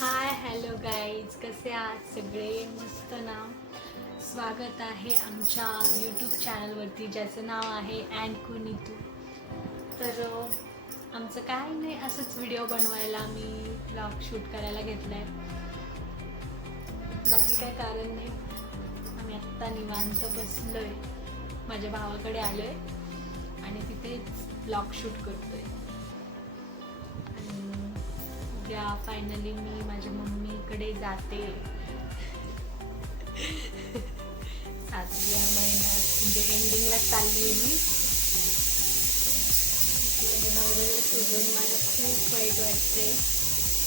Hi hello guys, कसे आहात सगळे? मस्त ना. स्वागत आहे आमच्या यूट्यूब चॅनलवरती ज्याचं नाव आहे अँड कुनीतू. तर आमचं काय नाही, असंच व्हिडिओ बनवायला मी ब्लॉग शूट करायला घेतला आहे. बाकी काय कारण नाही. आम्ही आत्ता निवांत बसलो आहे, माझ्या भावाकडे आलो आहे आणि तिथेच ब्लॉग शूट करतो आहे. उद्या फायनली मी माझ्या मम्मीकडे जाते 7व्या महिन्यात, म्हणजे एंडिंगला चालली आहे मी. नवऱ्याला सोडून मला खूप वाईट वाटते,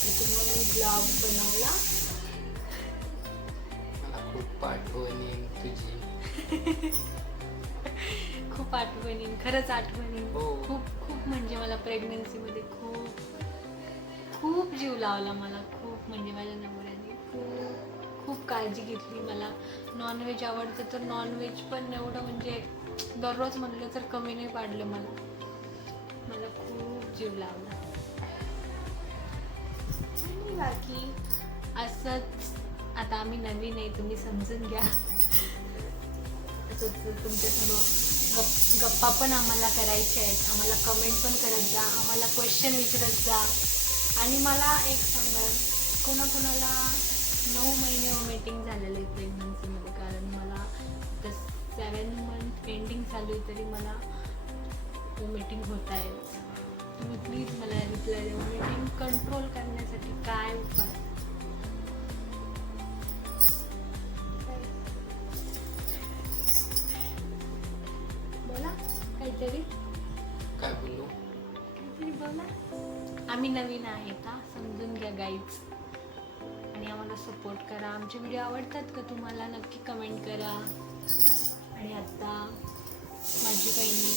त्याच्यामुळे मी ब्लॉग बनवला. खूप आठवण येईल तुझी. खूप आठवण येईल, खरंच आठवण येईल. हो. खूप खूप म्हणजे मला प्रेग्नन्सीमध्ये खूप खूप जीव लावला. मला खूप म्हणजे माझ्या नवऱ्याने खूप खूप काळजी घेतली. मला नॉनव्हेज आवडतं, तर नॉनव्हेज पण एवढं म्हणजे दररोज म्हटलं तर कमी नाही पाडलं. मला खूप जीव लावला. आणि बाकी असंच, आता आम्ही नवीन आहे, तुम्ही समजून घ्या. असंच तुमच्यासमोर गप्पा पण आम्हाला करायच्या आहेत. आम्हाला कमेंट पण करत जा, आम्हाला क्वेश्चन विचारत जा. आणि मला एक सांगा, कोणाकोणाला 9 महिने वॉमिटिंग झालेलं आहे प्रेग्नन्सीमध्ये, कारण मला तर 7 मंथ एंडिंग चालू आहे तरी मला वॉमिटिंग होत आहे. तुम्ही प्लीज मला रिप्लाय द्या, वॉमिटिंग कंट्रोल करण्यासाठी काय उपाय? बोला काहीतरी. काय बोललो? काहीतरी बोला. आम्ही नवीन आहेत, समजून घ्या गाईज, आणि आम्हाला सपोर्ट करा. आमचे व्हिडिओ आवडतात का तुम्हाला? नक्की कमेंट करा. आणि आता माझी बहिणी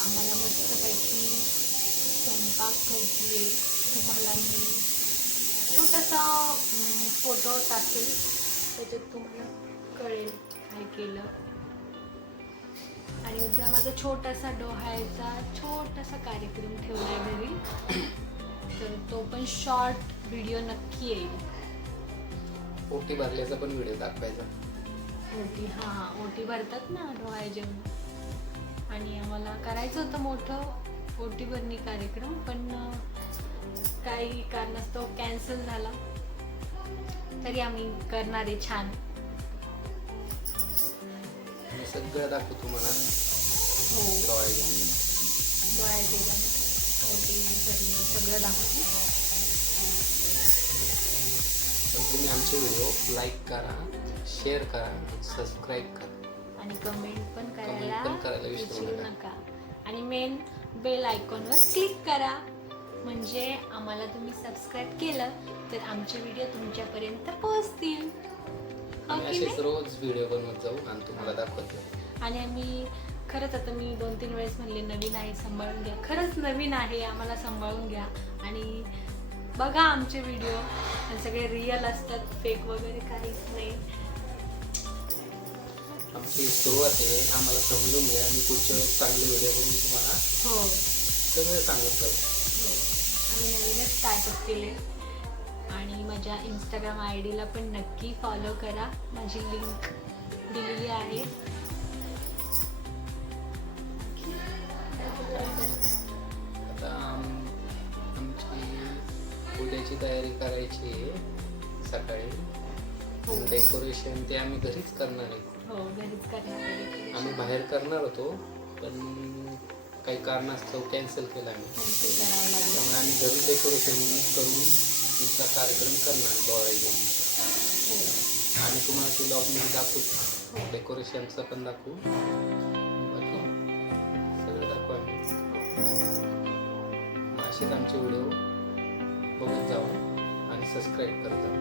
आम्हाला मस्तपैकी स्वयंपाक करते. तुम्हाला मी छोटासा फोटो टाकेल, त्याच्यात तुम्हाला कळेल काय केलं. आणि उद्या माझा छोटासा डोहाळ्याचा छोटासा कार्यक्रम ठेवला आहे घरी, तर तो पण शॉर्ट व्हिडिओ नक्की येईल. ओटी भरल्याचा पण व्हिडिओ दाखवायचा. ओटी, हां, ओटी भरतात ना डोहाळे जेवण. आणि आम्हाला करायचं होतं मोठं ओटी भरणी कार्यक्रम, पण काही कारणास्तव कॅन्सल झाला. तरी आम्ही करणार आहे छान. मी सगळं दाखवतो तुम्हाला. हो, डोळे घेऊन. डोहाळे जेवण, ओटी भरणी सगळं दाखवू. पण तुम्ही आमचे व्हिडिओ लाईक करा, शेअर करा, सबस्क्राईब करा आणि कमेंट पण करायला करायला विसरू विसरू नका. नका. आणि मेन बेल आयकॉनवर क्लिक करा, म्हणजे आम्हाला तुम्ही सबस्क्राईब केलं तर आमचे व्हिडिओ तुमच्यापर्यंत पोहोचतील. आम्ही असेच रोज व्हिडिओ बनवत जाऊ आणि तुम्हाला दाखवत जाऊ. आणि आम्ही खरंच, आता मी 2-3 वेळेस म्हणले नवीन आहे, सांभाळून घ्या. खरंच नवीन आहे, आम्हाला सांभाळून घ्या. आणि बघा आमचे व्हिडिओ, सगळे रिअल असतात, फेक वगैरे काहीच नाही. आमची सुरुवात आहे, आम्हाला समजून घ्या आणि पुढच्या वेळेस चांगले व्हिडिओ बनवून तुम्हाला हो, सगळं सांगत जाऊ. आम्ही नवीनच स्टार्टअप केले. आणि माझ्या इंस्टाग्राम ID ला पण नक्की फॉलो करा, माझी लिंक दिलेली आहे. आता आमची उद्याची तयारी करायची आहे सकाळी. हो. डेकोरेशन ते आम्ही घरीच करणार आहे. हो, घरीच करणार आहे. आम्ही बाहेर करणार होतो, पण काही कारणास्तव कॅन्सल केलं आम्ही. कॅन्सल करावं लागलं. त्यामुळे आम्ही घरी डेकोरेशन करून तुमचा कार्यक्रम करणार डोळे घेऊन. हो, आणि तुम्हाला ते ब्लॉगमध्ये दाखवू, हो. डेकोरेशनचं पण दाखवू, बाकी सगळं दाखवू आम्ही. असेच आमचे व्हिडिओ बघत जाऊ आणि सबस्क्राईब करत जाऊ.